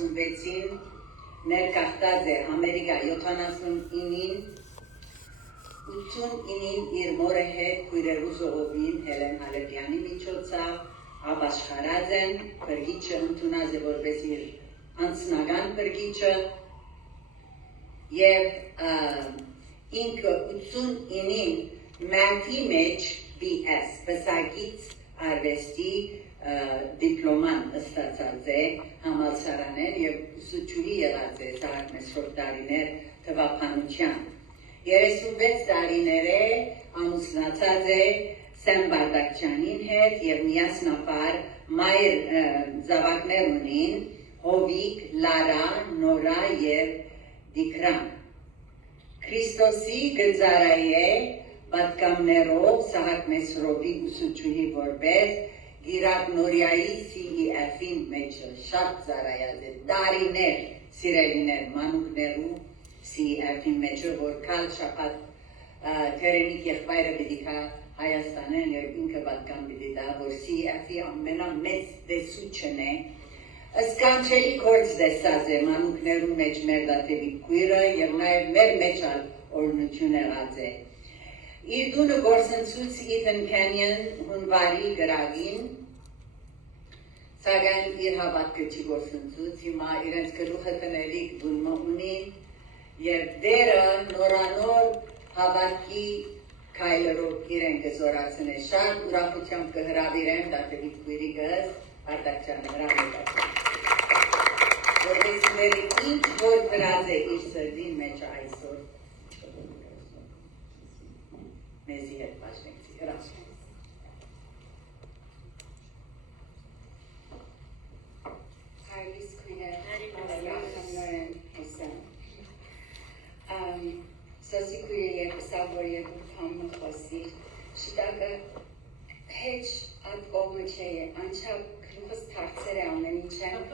46-ին ներկախտած է Ամերիկա 79-ին 89-ին իր մորը հետ քույրերու ժողովին Հելեն Հալեպյանի միջոցով ապաշխարած են բրգիչը ընդունած է որպես իր անձնական բրգիչը և ինքը 89-ին մարտի մեջ BS բսագից արվեստի դիպլոման ստացած է համալսարանեն և ուսուցչուհի եղած է Սահակ Մեսրոպ տարիներ թվափանության 36 տարիներ է ամուսնացած է Սեմ Բարդակչյանին հետ և միասնապար մայր զավակներ ունին Հովիկ, Լարա, Նորա և Դիկրան Քրիստոսի գծարայի է պատկամներով Սահակ Մեսրոպի ուսուցչուհի որպես Գիրակ Նորյայի CEF-ին մեջը շատ ծարայած է տարիներ սիրելիներ մանուկներու CEF-ին մեջը որ կալ շապատ թերենիկ եղբայրը պիտի կա Հայաստանեն և ինքը պատկան պիտի դա որ CEF-ի ամենամեծ դեսուչն է Սկանչելի կորձ դեսած է մանուկներու մեջ մեր դատևի կույրը և նաև մեր մեջ օրնություն եղած է Իր դունը գործընծուց Ethan Canyon հունվարի գրագին սակայն իր հավատքը չի գործընծուց հիմա իրենց գլուխը տնելիք դունը ունին և դերը նորանոր հավատքի քայլերով իրեն կզորացն է շատ ուրախությամբ կհրավիրեմ դատևի կույրի գыз Արդակչյանը հրավիրած որպես դերի ինչ որ գրած է իր սրդին մեջ այսօր Մեզի հետ պաշնեցի, հրաշում։ Հայլիս կույներ, համնորեն հոսեմ։ Սոսի կույր և սավ, որ և ուրպամ մխոսիր, շիտակը հեչ ատ կողմը չէ է, անչապ կլուխս թարցեր է ամեն ինչ եմ,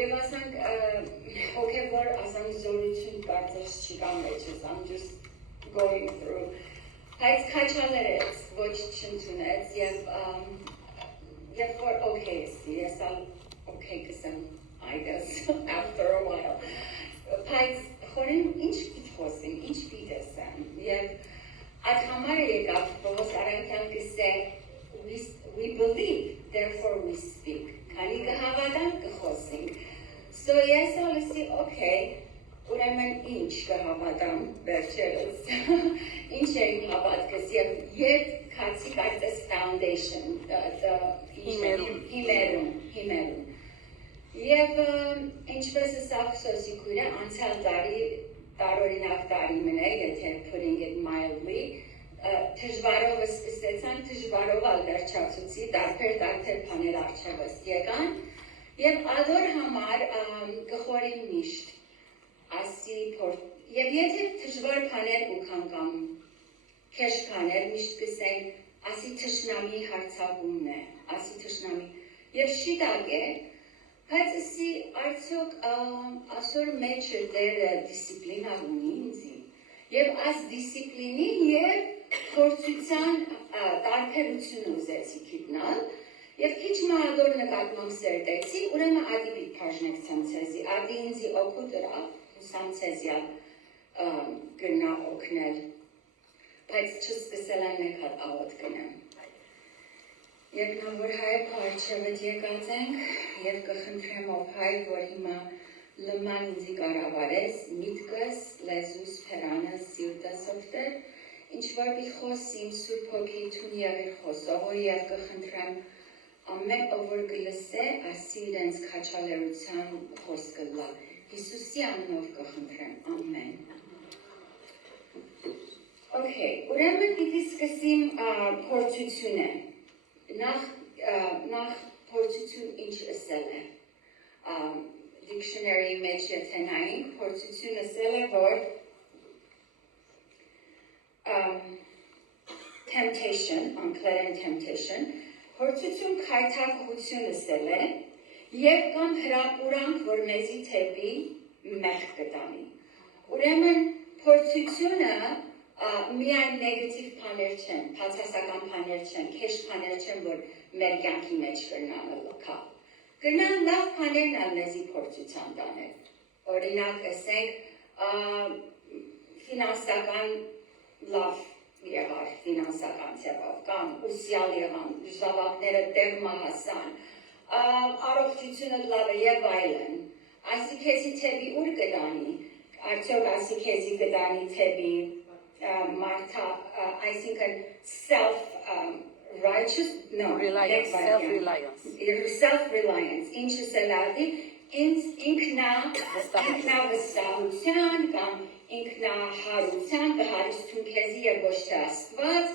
և ասանք, հոգևոր ասանք զորություն կարծես չի կամ մեջս, I'm just going through Բայց քաչալերեց, ոչ չընդունեց և որ okay էսի, ես ալ okay կսեմ, I guess, after a while Բայց խորին ինչ պիտ խոսիմ, ինչ պիտ էսեմ և այդ համար եկավ Պողոս Արանքյան կսե We believe, therefore we speak Քանի կհավատանք կխոսինք So ես ալ էսի okay Ուրեմն ինչ կհավատամ վերջերս, ինչ էին հավատքս և ետ կացիկ այդպես foundation, հիմերում Եվ ինչպես սավ սոսի կույրը անցյալ տարօրինակ տարի մնե, եթե putting it mildly, թժվարով սկսեցան, թժվարով ալ վերջացուցի, դարբեր պաներ արջևս եկան և ադոր համար կխորին միշտ Եվ եթե թժվար պաներ ուքան կամ կեշ պաներ միշտ կսենք, ասի թշնամի հարցակումն է, ասի թշնամի Եվ շիտակ է, բայց ասի արդյոք ասոր մեջը դերը դիսիպլինա ունի ինձի Եվ աս դիսիպլինի և փորձության տարբերություն ուզեցի գիտնալ Եվ քիչ մահադոր նկատմամբ սերտեցի, ուրեմն ադի պիտ պաժնեկցեմ ցեզի, ադի ինձի օգու դրավ Հուսամ ցեզյալ գնա օգնել, բայց չսկսել են մեկ հատ աղոտ գնեմ Երկնավոր հայ պարչևդ եկած ենք և կխնդրեմ ով հայ, որ հիմա լման ինձի կարավարես, միտքս, լեզուս, պերանս, սիրտս ովտեր, ինչ որ պի խոսիմ սուրբ հոգի թուն եղիր խոսողը և կխնդրեմ ամեն ով որ գլսե, ասի իրենց քաչալերության խոսքը լա Հիսուսի անունով կխնդրեմ, ամեն Okay, ուրեմն պիտի սկսիմ փորձությունը Նախ փորձություն ինչ ասել է Dictionary մեջ եթե նայինք, փորձություն ասել է, որ Temptation, unclear temptation Փորձություն քայթակղություն ասել է Եվ կամ հրապուրանք, որ մեզի թեպի մեղք կտանի Ուրեմն փորձությունը միայն նեգատիվ բաներ չեն, բացասական բաներ չեն, քեշ բաներ չեն, որ մեր կյանքի մեջ կրնանը լքա Գնան լավ բաներն ալ մեզի փորձության տանել։ Օրինակ, ասենք, ֆինանսական լավ եղար, ֆինանսական ձևով, կամ ուսյալ եղան, զավակները տեղ մահասան, առողջությունը լավ է եւ այլն։ Այսինքն թեպի ուր կդանի, արդյոք այսինքն կդանի թեպի մարդա, այսինքն self-righteous, no, self-reliance, ինչը սելադի, ինքնավստահության կամ ինքնահարության կհարստուն քեզի եւ ոչ թե Աստված,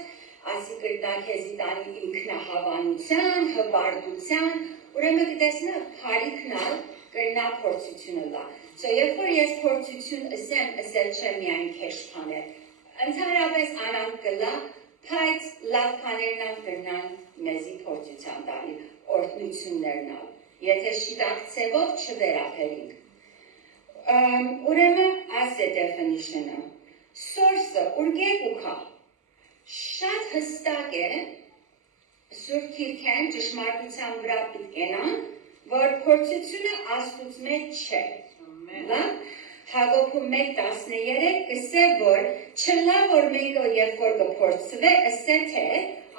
այսինքն դա քեզի տանի ինքնահավանության, հբարտության, ուրեմն կտեսնա քարիքնալ կրնա փորձությունը լա։ So երբ որ ես փորձություն ասել չեմ միայն քեշ բաներ, ընդհանրապես անանք կլա, բայց լավ բաներն կրնան մեզի փորձության տանի, օրհնություններն ալ, եթե շիտակցևով չվերապերինք։ Ուրեմն այս է definition-ը։ Source-ը ուրգեկ ու կա։ Շատ հստակ է, Սուրբ Քիրքեն ճշմարտության վրա պիտկենան, որ փորձությունը Աստծուց մեջ չէ։ Լավ, Հակոբում 1:13 կսե որ չլա որ մեկը երբ որ կփորձվե, ասե թե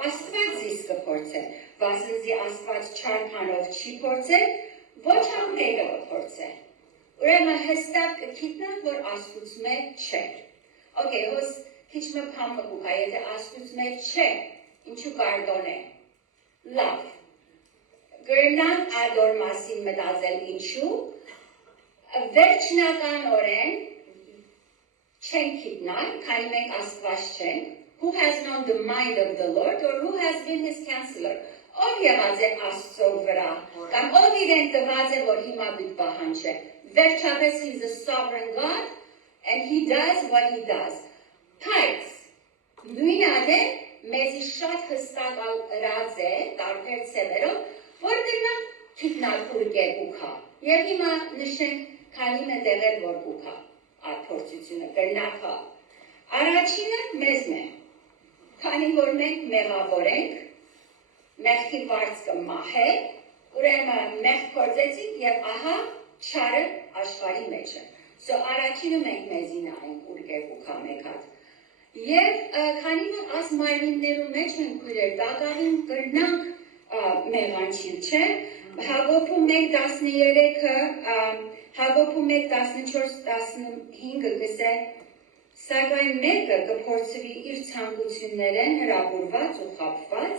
Աստված զիս կփորձե, վասնզի Աստված չար բանով չի փորձել, ոչ ամենը կփորձե։ Ուրեմն հստակ կգիտնանք, որ Աստծուց մեջ չէ։ Okay, հոս քիչ մը փամփուկա, եթե Աստծուց մեջ չէ, ինչու կարդոն է։ Լավ։ Գրնան ադոր մասին մտածել ինչու, վերջնական օրեն չենք գիտնալ, քանի մենք Աստված չենք, who has known the mind of the Lord or who has been his counselor, ով եղած է Աստծո վրա, կամ ով իրեն տված է, որ հիմա բիտ պահանջ է, վերջապես he's a sovereign God and he does what he does, բայց նույն ադե մեզի շատ հստակ ալրած է, տարբեր ծևերով, որ դրնան գիտնալ ուրգեկ ու կա, և հիմա նշենք քանի մետեղեր որ կուքա, այդ փորձությունը կրնակա, առաջինը մեզ է, քանի որ մենք մեղավոր ենք, մեղքի վարձքը մահ է, ուրեմն մեղք փորձեցինք և ահա չարը աշխարհի մեջ է, so առաջինը մենք մեզի նայենք ուրգեկ ու կա մեկ հատ, և քանի որ աս մարմիններու մեջ ենք քույրեր, դակավին կրնանք մեղանչիլ չէ, Հակոբում 1:13-ը, Հակոբում 1:14-15-ը գսե, սակայն մեկը կփորձվի իր ցանկություններեն հրապուրված ու խաբված,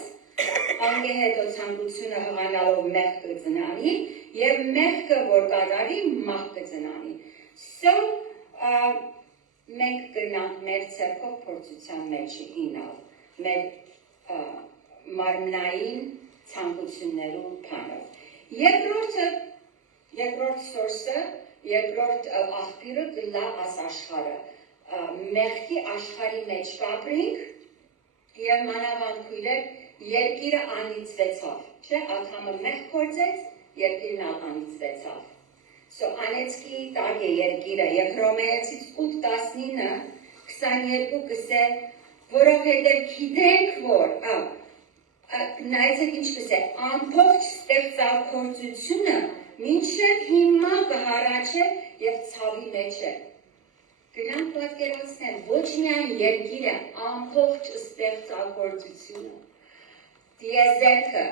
անգեհետո ցանկությունը հղանալով մեղք կծնանի, և մեղքը որ կատարի մահ կծնանի։ So, մենք կրնանք մեր ցերքով փորձության մեջ ինալ, մեր մարմնային ցանկություններու բանով։ Երկրորդ source-ը, երկրորդ աղբյուրը կլա աս աշխարհը, մեղքի աշխարհի մեջ կապրինք և մանավանդ քույրեր երկիրը անիծվեցավ, չէ, ատամը մեղք փորձեց, երկիրն անիծվեցավ։ So անեծքի տակ է երկիրը և Հռոմեացիս 8:19-22 կսե, որովհետև գիտենք որ, նայեցեք ինչ կսե, ամբողջ ստեղծագործությունը մինչև հիմա կհառաչե և ցավի մեջ է։ Գնանք պատկերացնեն, ոչ միայն երկիրը, ամբողջ ստեղծագործությունը, դիեզերքը,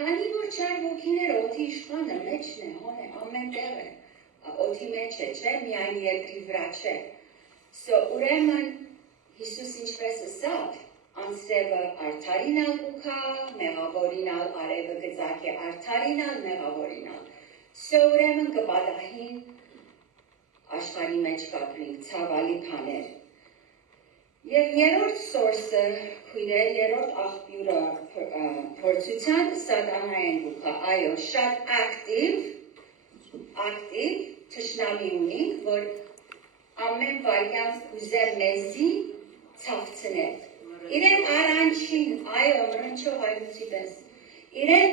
քանի որ չար ոգիները օդի իշխանը մեջն է, հոն է, ամեն տեղ է, օդի մեջ է, չէ, միայն երկրի վրա չէ։ So ուրեմն Հիսուս ինչպես ասավ, անձրևը արդարինալ ուքա, մեղավորինալ արևը գծակ է արդարինալ, մեղավորինալ։ So ուրեմն կպատահին աշխարհի մեջ կապրինք ցավալի բաներ։ Եվ երրորդ source-ը, քույրեր, երրորդ աղբյուրը փորձության սատանային ուքա, այո, շատ ակտիվ թշնամի ունենք, որ ամեն վարյան ուզե մեզի ցավցնել։ Իրեն առանջին, այո, մրնչող այլուցի պես, իրեն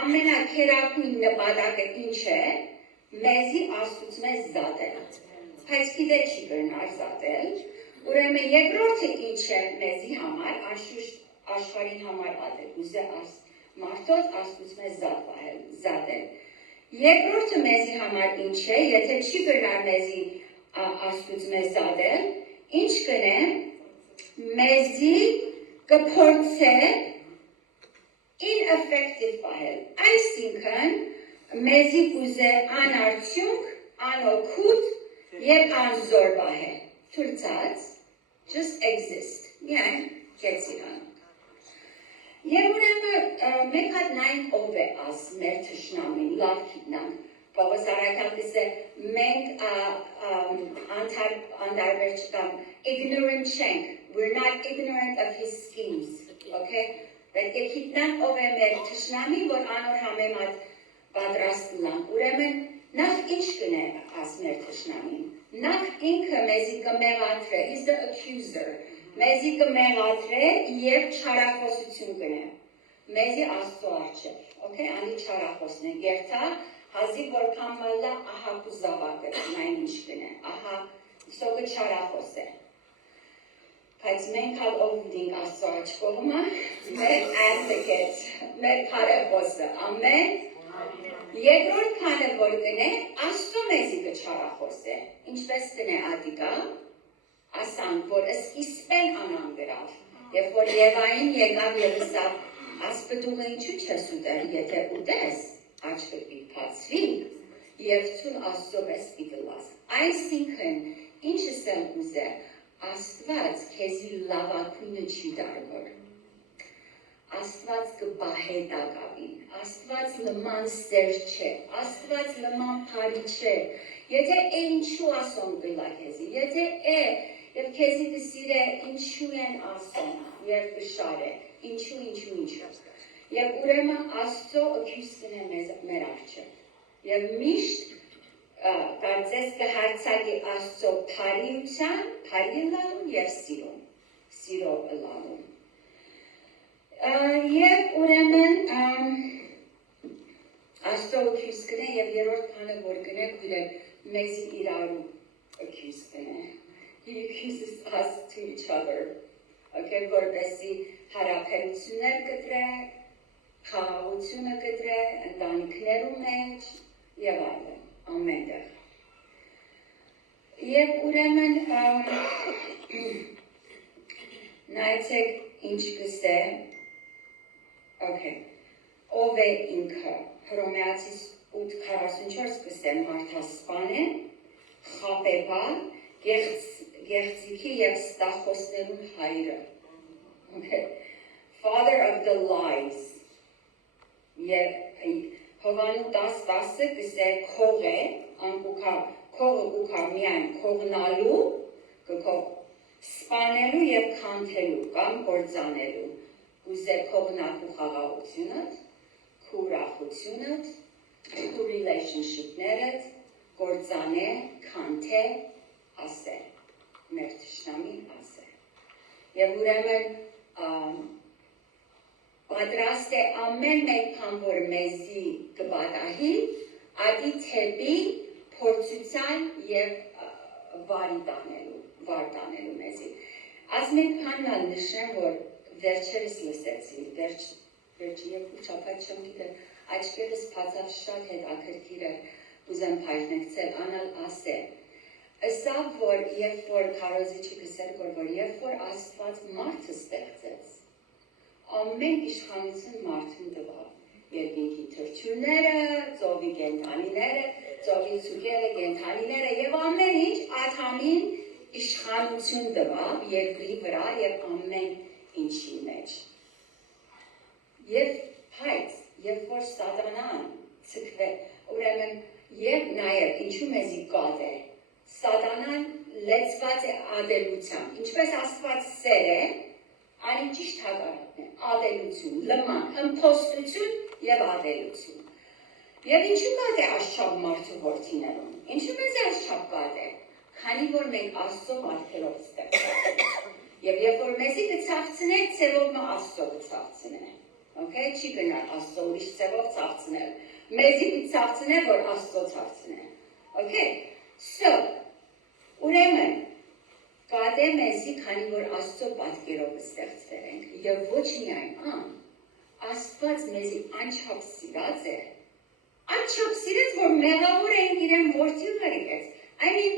ամենակերակույն նպատակը ինչ է, մեզի Աստծուց մեզ զատել, բայց գիտե չի կրնար զատել, ուրեմն երկրորդը ինչ է մեզի համար, անշուշտ աշխարհին համար ադել, ուզե մարդոց Աստծուց մեզ զատել, Երկրորդը մեզի համար ինչ է, եթե չի գրնար մեզի աստուծ մեզ դադել, ինչ կնե, մեզի կփորձե ineffective պահել, այսինքն մեզի կուզե անարդյունք, անօգուտ և անզոր պահել, թուրցած, just exist, միայն կեցին անում։ Եվ ուրեմն մեկ հատ նայն ով է աս մեր թշնամին, լավ գիտնանք, Պողոս Արաքյալն է մենք անդարբեր չկամ, ignorant չենք, we're not ignorant of his schemes, okay? Պետք է գիտնանք ով է մեր թշնամին, որ անոր համեմատ պատրաստ լանք, ուրեմն նախ ինչ կնե աս մեր թշնամին, նախ ինքը մեզի կմեղադրե, he's the accuser, մեզի կմեղադրե և չարախոսություն կնե, մեզի աստծո առջև, okay, անի չարախոսն է, գերթա, հազի որքան մալա ահա կուզավակը, նայն ինչ կնե, ահա սոգը չարախոս է, բայց մենք հալ ով դինք աստծո աչ կողմը, մեր advocate, մեր քարեխոսը, ամեն, երկրորդ քանը որ կնե, աստծո մեզի կչարախոս է, ինչպես կնե ադիկա, ասանք, որ իսպեն անան գրավ, և որ Եվային եկավ և ըսավ, ասպտուղը ինչու չես ուտեր, եթե ուտես, աչքը պիտպացվի, և ծուն աստծո պես պիտլաս, այսինքն, ինչս եմ ուզե, Աստված քեզի լավակույնը չի դարվոր, Աստված կբահե դակավին, Աստված լման սեր չէ, Աստված լման պարի չէ, եթե ինչու ասոն գլա քեզի, եթե և քեզի կսիր է ինչու են ասոն, և կշար է, ինչու, և ուրեմն աստծո ըքյուսկն է մեր արջը, և միշտ կարծես կհարցակի աստծո պարիության, պարի լալուն և սիրո լալուն, և ուրեմն աստծո ըքյուսկն է և երորդ կանը որ կնե գուլեր մեզի իրարու ըքյուսկն է, He accuses us to each other. Okay, որպեսի հարաբերություններ կտրե, խաղաղությունը կտրե, ընտանիքներու մեջ եւ այլն, ամենտեղ։ Եվ ուրեմն նայեցեք ինչ կսե, okay, ով է ինքը, Հռոմեացիս 8:44 կսե մարդասպան է, խապեպա, Գեղձիքի և ստախոսներուն հայրը, Father of the lies, և հովանու 10:10-ը կսե քող է, քողը ուկա միայն քողնալու, սպանելու և քանթելու կամ գործանելու, կուզե քողնակու խաղաղությունըտ, քու ուրախությունըտ, քու relationship-ներըտ, գործանե, քանթե, ասե, մեր թշնամի ասե, և ուրեմն պատրաստ է ամեն մեկ բան, որ մեզի կբադահի, ադի թեպի փորձության և վար տանելու մեզի։ Аз մեկ բանն նշեմ, որ վերջերս լսեցի, վերջի և ուշապատ չեմ գիտեմ, աչքերս բացավ շատ հետաքրքիր է, ուզեմ փայտնեցել, անալ ասե, Ըսավ, որ երբ որ քարոզիչը կսեր, որ երբ որ Աստված մարդը ստեղծեց, ամեն իշխանություն մարդուն տվավ, երկինքի թռչունները, ծովի կենդանիները, ծովի ցուկերը, կենդանիները եւ ամեն ինչ Ադամին իշխանություն տվավ երկրի վրա եւ ամեն ինչի մեջ։ Եվ հայց, երբ որ Սատանան ցկվե, ուրեմն եւ նաեւ ինչու մեզի կադ է Սատանան լեցված է ադելությամբ, ինչպես Աստված սեր է, անի ճիշտ հակառակն է, ադելություն, լման, ըմփոստություն և ադելություն։ Եվ ինչու կադ է աշխապ մարդու որդիներում, ինչու մեզ է աշխապ կադ է, քանի որ մենք Աստծո մարդերով ստեղծված Եվ երբ որ մեզի կցավցնե, ցևով մը Աստծո կցավցնե, okay, չի գնար Աստծո ուրիշ ցևով ցավցնել, մեզի կցավցնե, որ Աստծո ցավցնե, okay, so, ուրեմն, կադ է մեզի, քանի որ Աստծո պատկերով ստեղծվել ենք, և ոչ միայն Աստված մեզի անչափ սիրած է, Աչափ սիրեց, որ մեղավոր էին իրեն որդի կրիկեց։ I mean,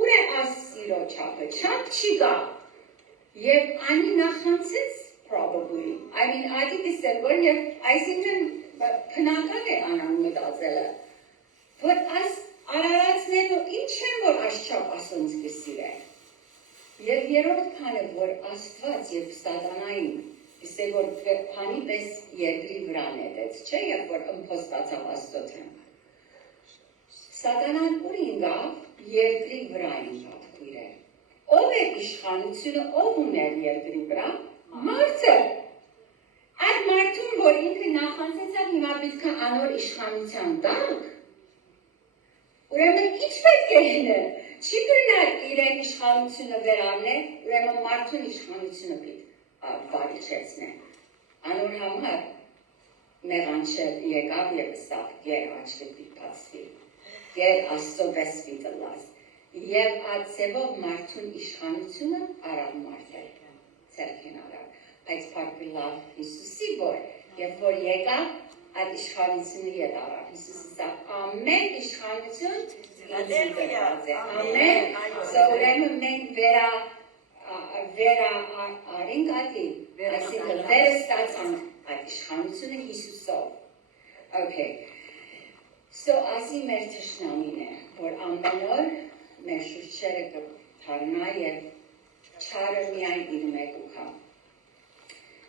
ուր է աս սիրո չափը, չափ չի գա։ Եվ անի նախանցեց, probably. I mean, ադի դիսել, որ և այսինքն փնական է անան մտածելը։ Որ աս արարածներն ու ինչ են, որ աս չափ ասոնց կսիրեն։ Եվ երորդ քանը, որ Աստված և սատանային, իսե որ քանի պես երկրի վրան էդեց, չէ, և որ ըմփոստացավ Աստծոթեն։ Սատանան ուր ինգավ, երկրի վրա ինգավ քույրեր։ Ով է իշխանությունը, ով ուներ երկրի վրա, մարդը։ Այդ մարդուն, որ ինքը նախանցեցավ հիմա պետք է անոր իշխանության տակ, ուրեմն ինչ պետք է հինը, չի կրնար իրեն իշխանությունը վերարնել, ուրեմն մարդուն իշխանությունը պիտ վարիչեցնե։ Անոր համար մեղանչել եկավ և ստավ գեր աչկը պիտ պացվի, գեր աստծո վես պիտ լազ, և այդ ծևով մարդուն իշխանությունը արավ մարդել, ծերքեն արավ, բայց պարկի լավ Հիսուսի որ, և որ եկավ, այդ իշխանությունը ետ արավ, Հիսուսը սա ամեն իշխանություն Ամեն, so ուրեմն մենք վերա արինք ատի, այսինքն վերը ստացանք այդ իշխանությունը Հիսուսով։ Okay, so ասի մեր թշնամին է, որ ամեն օր մեր շուրջերը կթարնա և չարը միայն իր մեկ ուքա։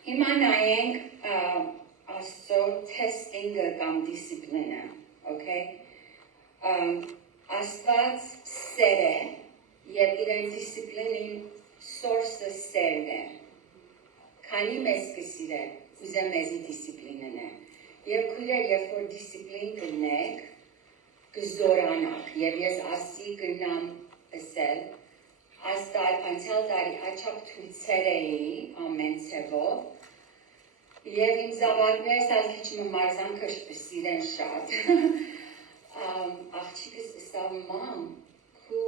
Հիմա նայենք Աստծո թեստինգը կամ դիսիպլինը, okay? Աստված սեր է և իրեն դիսիպլինին սորսը սերն է։ Քանի մեզ կսիր է, ուզե մեզի դիսիպլինն է։ Եվ քույրեր, երբ որ դիսիպլին կնեք, կզորանաք, և ես ասի կնամ ասել, անցյալ տարի աչապ թույցեր էի ամեն ծևով, և իմ զավակներս ալ քիչ մարզանքը սիրեն շատ։ Աղջիկս ասավ մամ, քու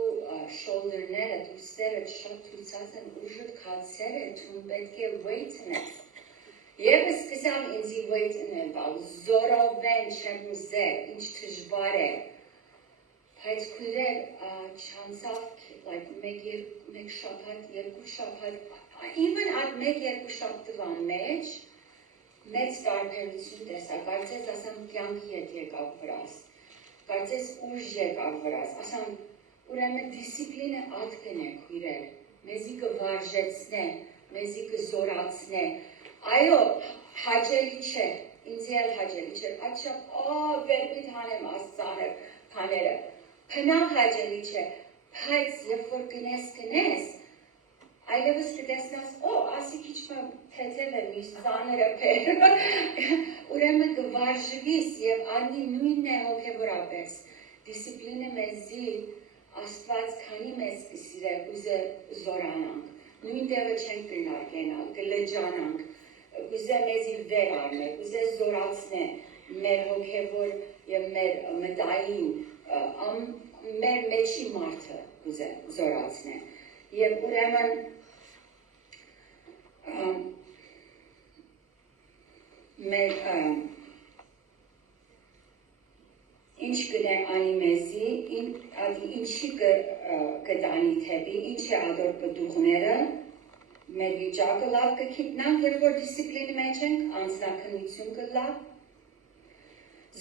շոլդերները, դուսերը շատ թույցած են ուժդ կացեր է, թուն պետք է weight նես։ Եվ սկսավ ինձի weight նելվալ, զորովեն չեմ ուզեր, ինչ թժվար է։ Բայց քույրեր չանցավ մեկ շաբաթ, երկու շաբաթ, even այդ մեկ-երկու շաբաթվա մեջ, մեծ տարբերություն տեսա, կարծես ասամ կյանքի հետ եկավ վրաս, կարծես ուժ եկավ վրաս, ասամ ուրեմն դիսիպլինը ատկն է քույրեր, մեզի կվարժեցնե, մեզի կզորացնե, այո, հաջելի չէ, ինձի էլ հաջելի չէ, աչապ, վերբիտ հանեմ աստծանր քաները, փնավ հաջելի չէ, բայց երբ որ կնես, այլևս կտեսնաս, ասի քիչ թեթև է միշտ ծանրը պեր, ուրեմն կվարժվիս և անի նույնն է հոգևորապես, դիսիպլինը մեզի Աստված քանի մեզ կսիր է ուզե զորանանք, նույն տեղը չենք կնար գենալ, կլջանանք, ուզե մեզի վեր արնեք, ուզե զորացնե մեր հոգևոր և մեր մտային, մեր մեջի մարդը ուզե զորացնե, և ուրեմն մեր ինչ կնե անի մեզի, ինչի կդանի թեպի, ինչ է ադոր պտուղները, մեր վիճակը լավ կքիտնանք, երբ որ դիսիպլինի մեջ ենք, անձնակնություն կլավ,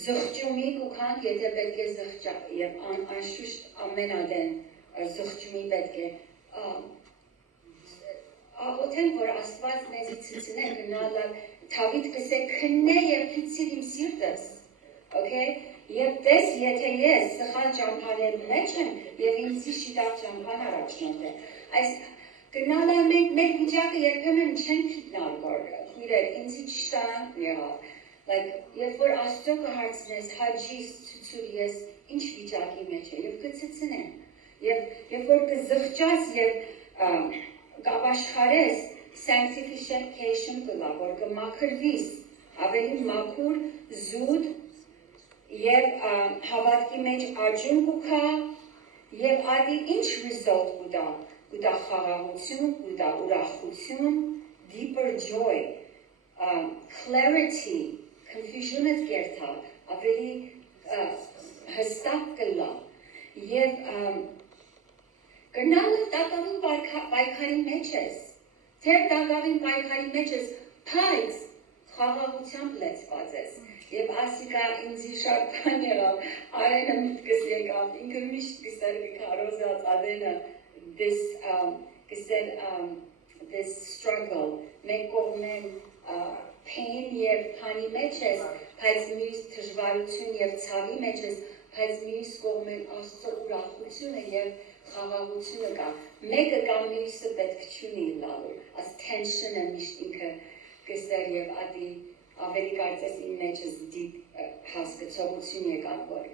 զղջումի կուքանք, եթե պետք է զղջակ, և անշուշտ ամենադեն զղջումի պետք է, աղոթենք, որ Աստված մեզի ցցնե գնալալ, Թավիթ կսե քննե և քիծիր իմ սիրտս, և տես եթե ես սխալ ճամփաներու մեջ եմ և ինձի շիտակ ճամփան առաջնորդ է, այս գնալալ մեր վիճակը երբեմն չենք գիտնալ քույրեր, ինձի ճշտանանք եղավ, երբ որ Աստծո կհարցնես հաջիս ցուցուր ես ինչ վիճակի մեջ է և կցցնեմ, երբ որ կզղջաս և կապաշխարես, sanctification կլա, որ կմաքրվիս, ավելի մաքուր, զուտ և հավատքի մեջ աճում կուքա և ադի ինչ result կուտա, կուտա խաղաղություն, կուտա ուրախություն, deeper joy, clarity, confusion-ըդ կերթա, ավելի հստակ կլա եւ գնալը դակավին պայքարի մեջ ես թեր դակավին պայքարի մեջ ես բայց խաղաղությամբ լեցված ես եւ ասիկա ինձի շատ բան եղավ արենը միտքս եկավ ինքը միշտ գսեր կարոզած adena this this struggle մեկ կողմեն pain եւ փանի մեջ ես բայց մյուս դժվարություն եւ ցավի մեջ ես բայց մյուս կողմեն աստծո ուրախությունը եւ խաղաղությունը կա մեկը կամ մյուսը պետք չունի լալու as tension-ը միշտ ինքը գսեր եւ ադի ավելի կարծես իմ մեջս դիպ հասկացողություն եկավ որ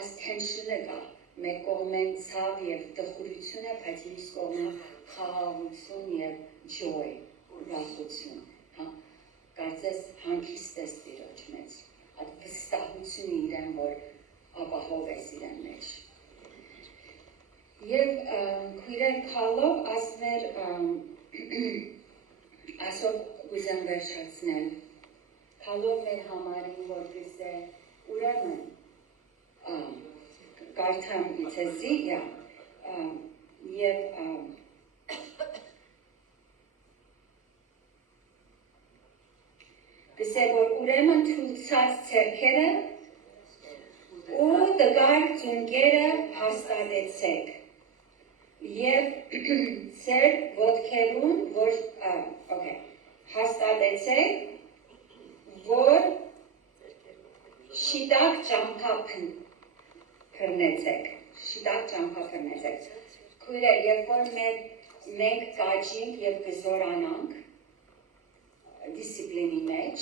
as tension-ը կա մեկ կողմեն ցավ եւ տխուրությունը բայց մյուս կողմեն խաղաղություն եւ joy ուրախություն հա կարծես հանգիստ ես դիրոջ մեջ այդ վստահությունը իրեն որ ապահով ես իրեն մեջ եւ քույրեր քալով ասներ ասով ուզեմ վերջացնել քալով մեր համարին որ գսե ուրեմն կարդամ իցեզիա եւ գսե որ ուրեմն թույլացած ցերքերը ու դգար ծունկերը հաստատեցեք եւ ծեր ոտքերուն որ հաստատեցեք որ շիտակ ճամփա փռնեցեք քույրեր երբ որ մենք կաճինք եւ կզորանանք դիսցիպլինի մեջ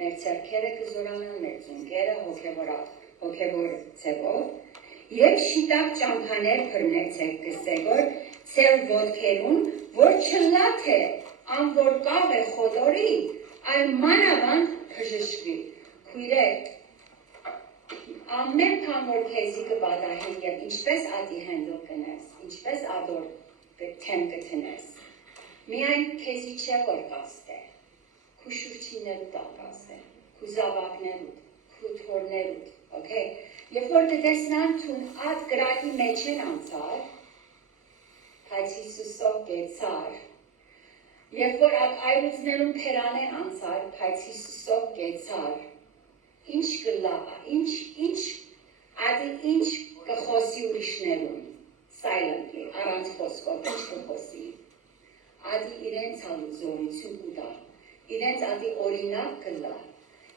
մեր ցերքերը կզորանան մեր ծունկերը հոգեվոր ցևով եւ շիտակ ճամփաներ փռնեցեք կսեգոր ծեր ոտքերուն որ չլա թե անոր կաղը խոդորի այլ մանավանդ բժշկվի քույրեր ամեն բան որ քեզի կբադահի եւ ինչպես ադի հանդլ կնես ինչպես ադոր թեմ կտնես միայն քեզի չէ որ կաստե քու շուրջիներու տակաստե քու զավակներուդ քու թորներուդ okay երբ որ դեսնան ցուն ад գրակի մեջ են անցար բայց Հիսուսով գեցար երբ որ այրուցներուն փերանեն անցար բայց Հիսուսով գեցար ինչ կլա ինչ կխոսի ուրիշներուն silently առանց խոսքով ինչ կխոսի ադի իրենց զորություն կուտա իրենց ադի օրինակ կլա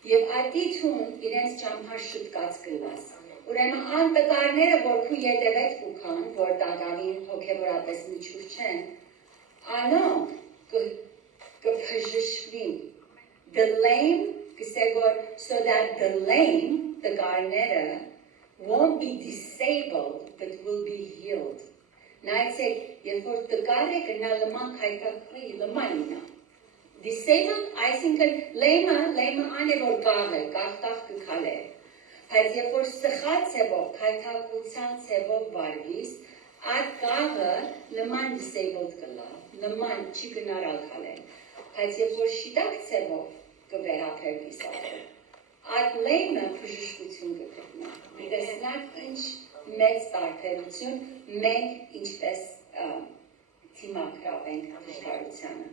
եւ ադի ցուն իրենց ճամփա շտկած կլաս ուրեմն անտկարները որ քու յետևետ կուքան որ դագավին հոգեվորապես միջուր չեն անոնք կփժշվին the lame so that the lame the garnera won't be disabled but will be healed նայեցեք երբ որ տկարը գնա լման քայթակի լմանինա disabled այսինքն lame անը որ գաղը գաղտախ կքալե բայց երբ որ սխալ ցևով քայթակության ցևով վարվիս այդ գաղը լման disabled կլա լման չի գնարալ քալե բայց երբ որ շիտակ ցևով կվերապերվիս այդ լեյմը բժշկություն կգտնա դեսնակ ինչ մեծ տարբերություն մենք ինչպես թիմակրավ ենք դժվարությանը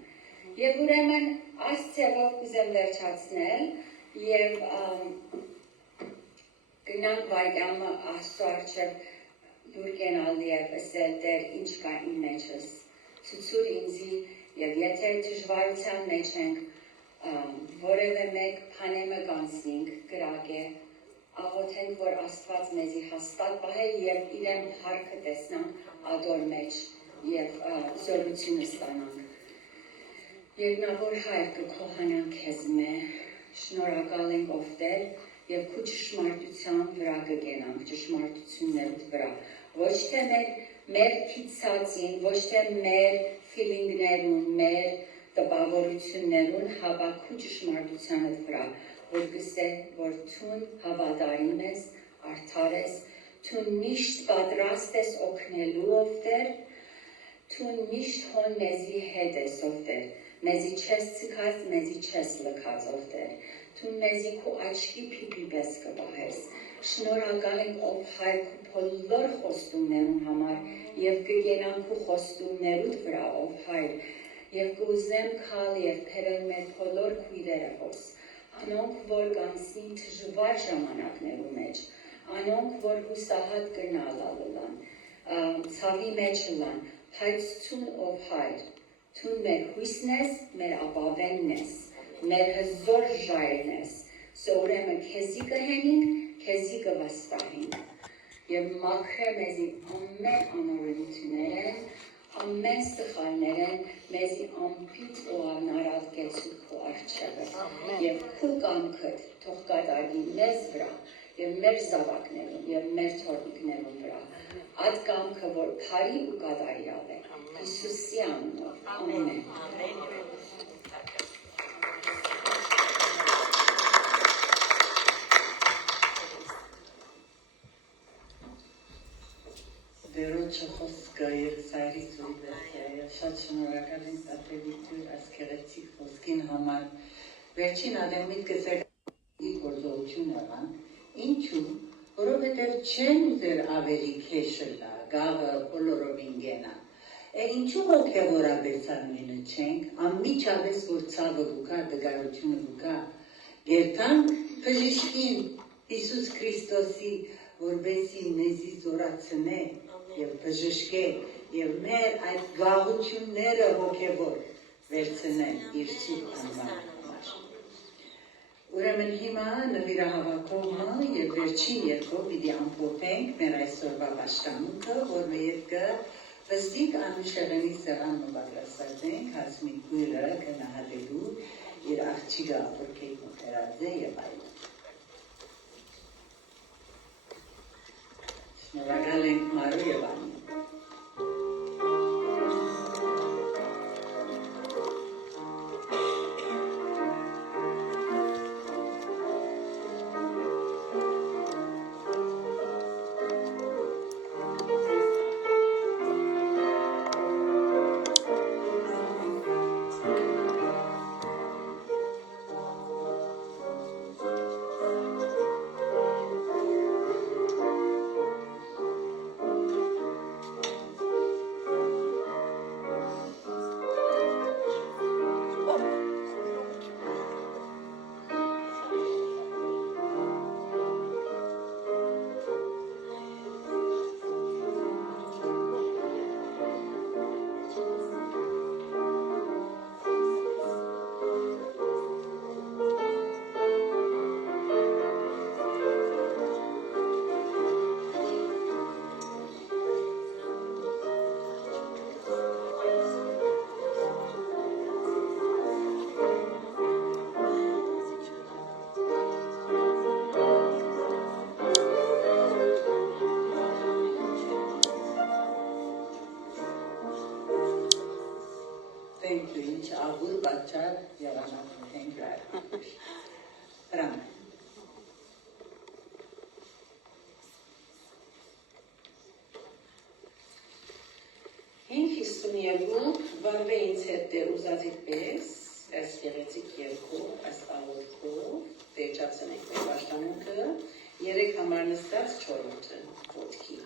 եւ ուրեմն այս ցևով կուզեմ վերջացնել եւ գնանք վայրկյանը աստծո առջև դուր գնալ եւ ասել դեր ինչ կա իմ մեջս ցույցուր ինձի եւ եթե դժվարության մեջ ենք որևէ մեկ բանեմը կանցնենք գրակե աղոթենք որ Աստված մեզի հաստատ պահե եւ իրեն հարկը տեսնանք ադոր մեջ եւ զորությունը ստանանք Երկնավոր Հայր կքոհանանք քեզ մե շնորհակալ ենք ով Տեր եւ քու ճշմարտության վրա կգենանք ճշմարտություններդ վրա ոչ թե մեր քիծածին ոչ թե մեր ֆիլինգներուն մեր տպավորություններուն հավաքու ճշմարտությանը վրա որ գսե որ ցուն հավատարիմ ես արդար ես ցուն միշտ պատրաստ ես օգնելու ով Տեր ցուն միշտ հոն մեզի հետ ես ով Տեր մեզի չես ցկած մեզի չես լքած ով Տեր ցուն մեզի քու աչքի փիփի պես կբահես Շնորհակալ ենք ով հայր քու բոլոր խոստումներուն համար եւ կգենան քու խոստումներուդ վրա ով հայր եւ կուզեմ քալ եւ թերել մեր բոլոր քույրերը հոս անոնք որ կանցնին դժվար ժամանակներու մեջ անոնք որ հուսահատ կնալալան ցավի մեջ լան հայց ցուն ով հայր ցուն մեր հույսն ես մեր ապավենն ես մեր հզոր ժայրն ես ուրեմն քեզի կհենինք քեզի կվստահենք եւ մաքրե մեզի ամեն անօրենություններեն ամեն սխալներեն մեզի ամփիթ ու անարավ կեցու քո առջևը եւ քո կամքդ թող կատարի մեզ վրա եւ մեր զավակներուն եւ մեր թորնիկներուն վրա այդ կամքը որ քարի ու կատարյալ է Հիսուսի անունով ամեն Վերոչը խոսքը Երուսաղեմի ծույլը շատ շնորհակալ եմ Սատևիթյուր ասկերեցիկ խոսքին համար վերջին ադեմիտ կսակի գործողությունը ան ինչու որովհետև չեն ուզեր ավելի քեշլա գավը բոլորովին գենա ինչու հոգևորաբեսանույնը չենք անմիջապես որ ցավը գուկա դգարությունը գուկա գերտանք բժիշկին Հիսուս Քրիստոսի որբեսի մեզի զորացնե եւ բժշկե եւ մեր այդ գաղությունները հոգեվոր վերցնեն իր ցիվ անվանհամար ուրեմն հիմա նվիրահավաքողը եւ վերջին երկով պիտի ամփոփենք մեր այսօրվա պաշտամունքը որ մենք վստիկ անուշեղենի սեղանն պատրաստենք հասմի քույրը գնահատելու իր աղջիկը որքեի մոթերաձե եւ այլն Շնորհակալ ենք Մարու եւ Անի Thank you. Ինչ աղուր պատճառ եղանակ ենք լավ։ Հրամ։ Հին 52 վարվե ինձ հետ դեր ուզածիք պես, այս գեղեցիկ երկով, այս աղորդքով, դերջացնենք մեր պաշտամունքը, երեք համար նստած չորորդը ոտքի։